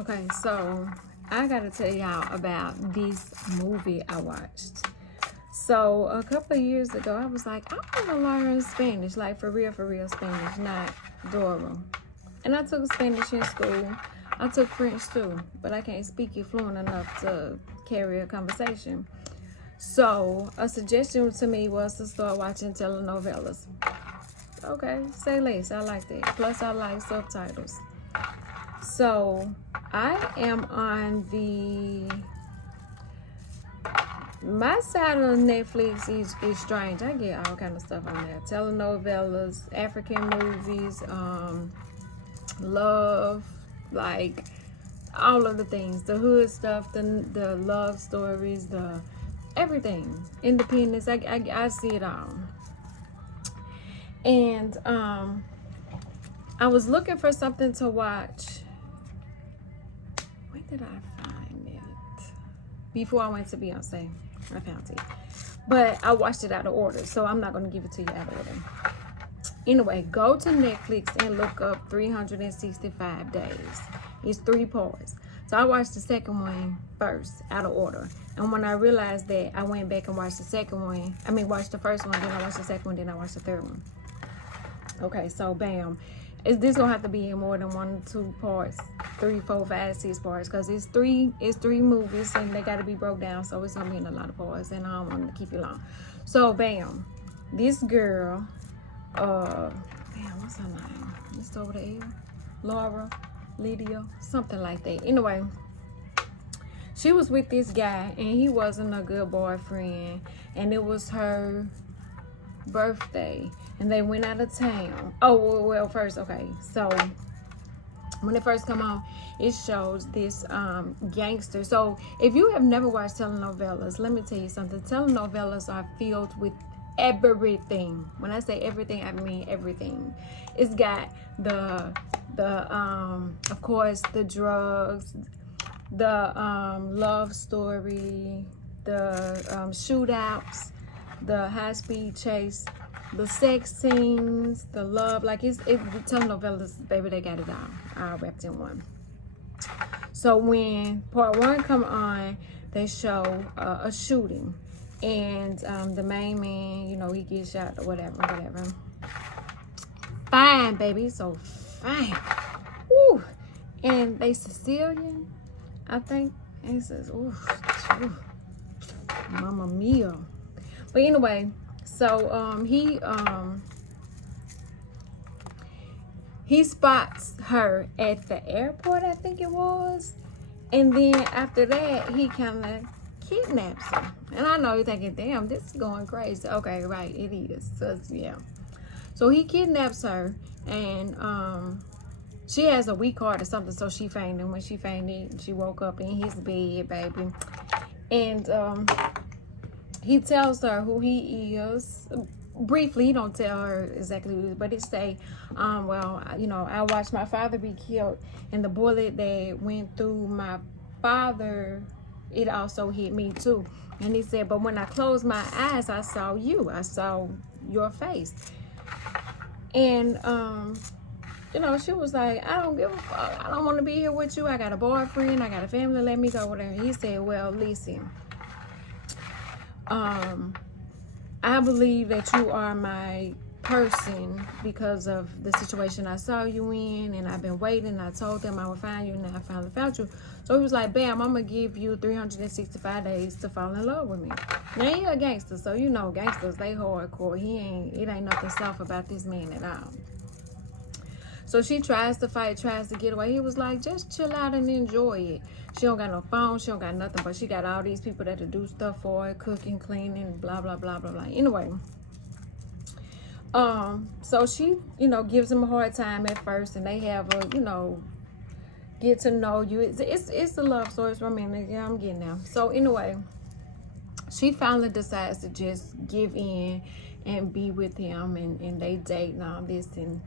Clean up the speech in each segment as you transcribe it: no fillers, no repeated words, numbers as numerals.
Okay, so I gotta tell y'all about this movie I watched. So a couple of years ago, I was like, I want to learn Spanish, like for real Spanish, not Dora. And I took Spanish in school. I took French too, but I can't speak it fluent enough to carry a conversation. So a suggestion to me was to start watching telenovelas. Okay, say less. I like that. Plus, I like subtitles. So I am on my side of Netflix is strange. I get all kind of stuff on there. Telenovelas, African movies, love, like all of the things. The hood stuff, the love stories, the everything. Independence. I see it all. And I was looking for something to watch. When did I find it? Before I went to Beyonce. I found it. But I watched it out of order, so I'm not going to give it to you out of order. Anyway, go to Netflix and look up 365 Days. It's 3 parts. So I watched the second one first, out of order. And when I realized that, I went back and watched the second one. Watched the first one, then I watched the second one, then I watched the third one. Okay, so bam. Is this gonna have to be in more than 1, 2 parts, 3, 4, 5, 6 parts? Cause it's three movies and they gotta be broke down, so it's gonna be in a lot of parts, and I don't want to keep it long. So bam, this girl, what's her name? It's over there, Laura, Lydia, something like that. Anyway, she was with this guy and he wasn't a good boyfriend, and it was her birthday and they went out of town. Oh well, first, okay, so when it first come on, it shows this gangster. So if you have never watched telenovelas, let me tell you something. Telenovelas are filled with everything. When I say everything, I mean everything. It's got the of course the drugs, the love story, the shootouts, the high-speed chase, the sex scenes, the love. Like the telenovelas, baby, they got it all wrapped in one. So when part 1 come on, they show a shooting, and the main man, he gets shot or whatever. Fine, baby, so fine. Woo. And they Sicilian, I think. And he says, ooh, Mamma Mia. But anyway, so he spots her at the airport, I think it was, and then after that he kind of kidnaps her. And I know you're thinking, damn, this is going crazy. Okay, right, it is. So yeah, so he kidnaps her, and she has a weak heart or something, so she fainted. When she fainted, she woke up in his bed, baby, and he tells her who he is. Briefly, he don't tell her exactly who, but it say, I watched my father be killed, and the bullet that went through my father, it also hit me too. And he said, but when I closed my eyes, I saw you. I saw your face. And she was like, I don't give a fuck. I don't want to be here with you. I got a boyfriend. I got a family. Let me go with her. And he said, well, listen. I believe that you are my person because of the situation I saw you in, and I've been waiting. I told them I would find you, and I finally found you. So he was like, bam, I'm gonna give you 365 days to fall in love with me. Now he a gangster, so gangsters, they hardcore. It ain't nothing soft about this man at all. So she tries to fight, tries to get away. He was like, just chill out and enjoy it. She don't got no phone, she don't got nothing, but she got all these people that to do stuff for her, cooking, cleaning, blah, blah, blah, blah, blah. Anyway, so she, gives him a hard time at first, and they have a, get to know you. It's a love story, it's romantic. Yeah, I'm getting there. So anyway, she finally decides to just give in and be with him, and they date and all this, and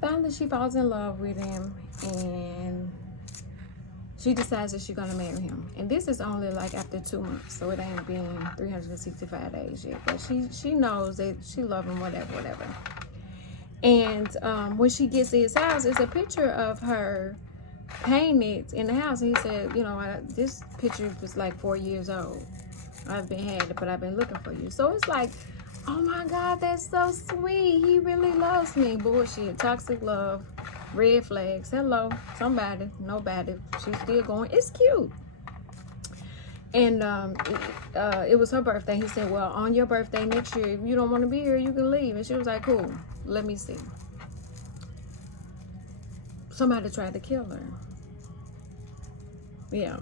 finally she falls in love with him, and she decides that she's gonna marry him. And this is only like after 2 months, so it ain't been 365 days yet, but she knows that she loves him, whatever. And when she gets to his house, it's a picture of her painted in the house. And he said, you know, this picture was like 4 years old. I've been had it, but I've been looking for you. So it's like, oh my God, that's so sweet. He really loves me. Bullshit. Toxic love. Red flags. Hello. Somebody. Nobody. She's still going. It's cute. And it was her birthday. He said, well, on your birthday next year, if you don't want to be here, you can leave. And she was like, cool. Let me see. Somebody tried to kill her. Yeah.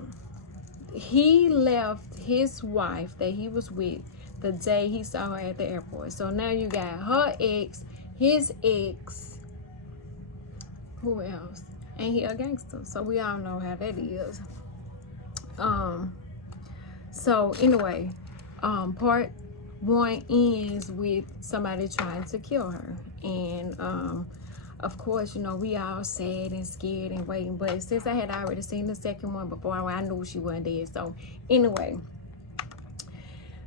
He left his wife that he was with the day he saw her at the airport. So now you got her ex, his ex. Who else? And he a gangster. So we all know how that is. So anyway, part 1 ends with somebody trying to kill her. And of course, you know, we all sad and scared and waiting. But since I had already seen the second one before, I knew she wasn't dead. So anyway,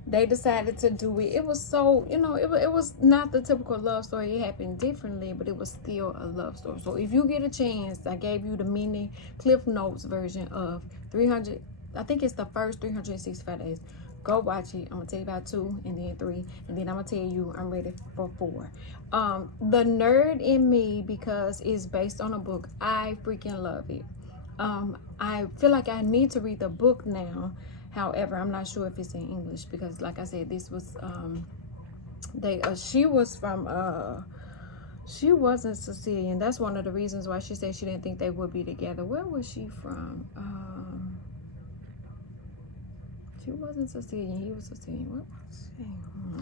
they decided to do it. It was so, you know, it was not the typical love story. It happened differently, but it was still a love story. So if you get a chance, I gave you the mini Cliff Notes version of 300. I think it's the first 365 days. Go watch it. I'm gonna tell you about 2 and then 3, and then I'm gonna tell you I'm ready for 4. The nerd in me, because it's based on a book, I freaking love it. I feel like I need to read the book now. However, I'm not sure if it's in English, because like I said, this was she was from she wasn't Sicilian. That's one of the reasons why she said she didn't think they would be together. Where was she from? She wasn't Sicilian. He was Sicilian. What was she?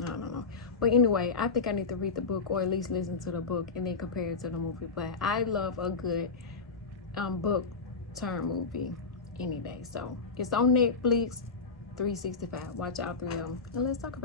I don't know. But anyway, I think I need to read the book, or at least listen to the book and then compare it to the movie. But I love a good book turn movie any day. So it's on Netflix, 365. Watch all 3 of them. And let's talk about it.